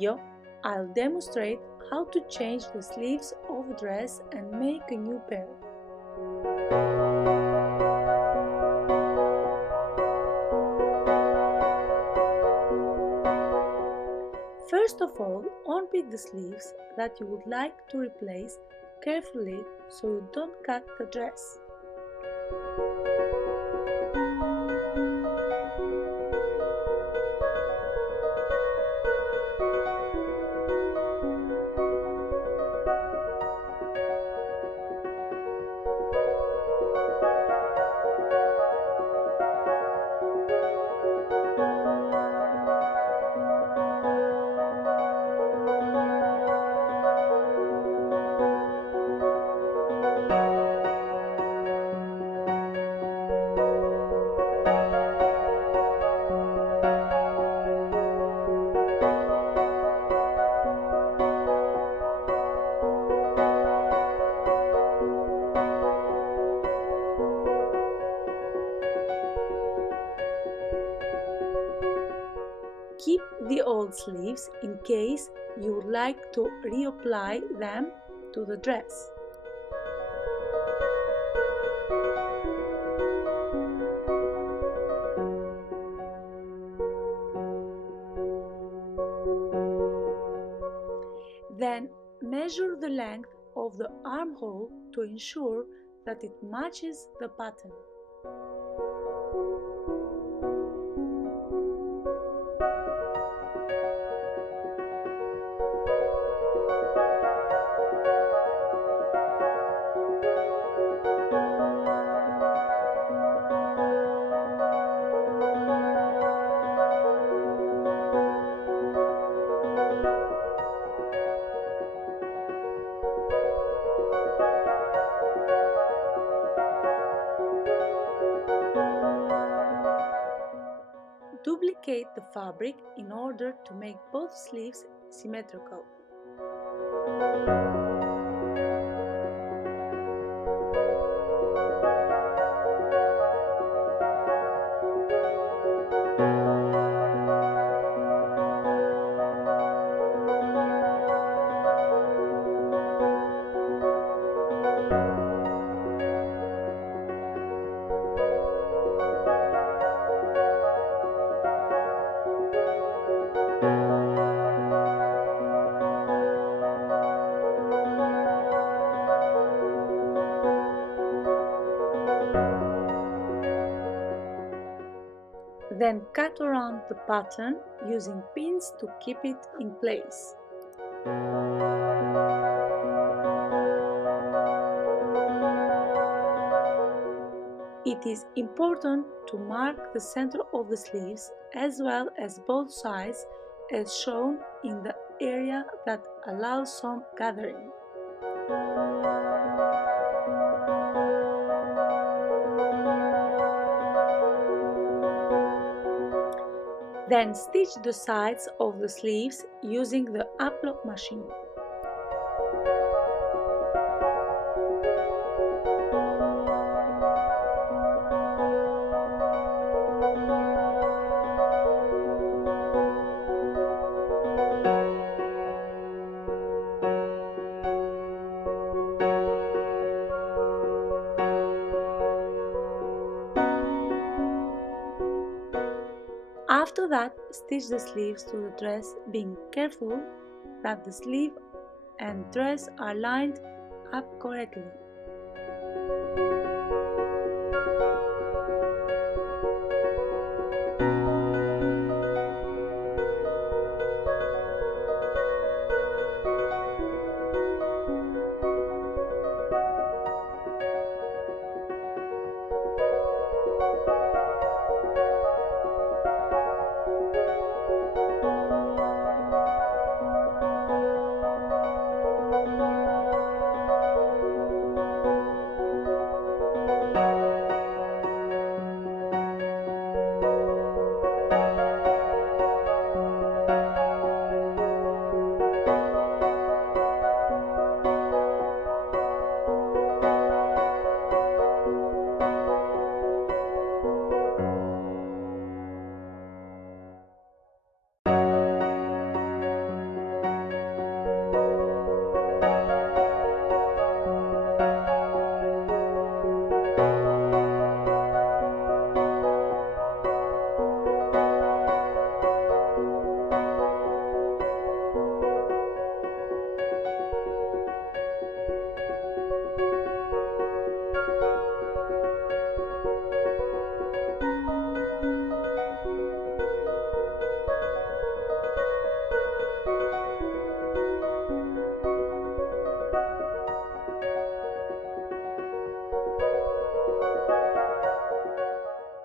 video, I'll demonstrate how to change the sleeves of a dress and make a new pair. First of all, unpick the sleeves that you would like to replace carefully so you don't cut the dress. Keep the old sleeves in case you would like to reapply them to the dress. Then measure the length of the armhole to ensure that it matches the pattern. Duplicate the fabric in order to make both sleeves symmetrical. Then cut around the pattern using pins to keep it in place. It is important to mark the center of the sleeves as well as both sides as shown in the area that allows some gathering. Then stitch the sides of the sleeves using the uplock machine. After that, stitch the sleeves to the dress, being careful that the sleeve and dress are lined up correctly.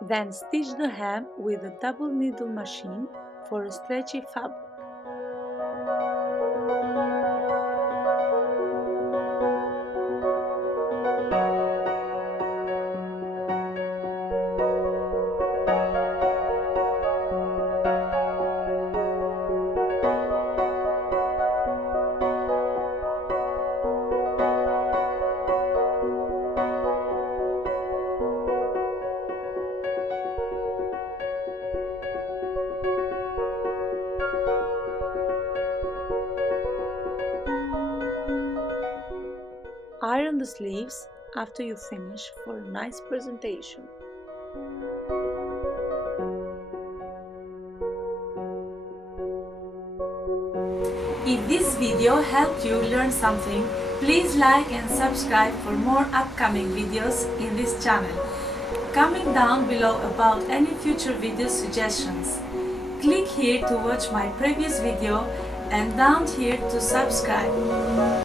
Then stitch the hem with a double needle machine for a stretchy fabric. Iron the sleeves after you finish for a nice presentation. If this video helped you learn something, please like and subscribe for more upcoming videos in this channel. Comment down below about any future video suggestions. Click here to watch my previous video and down here to subscribe.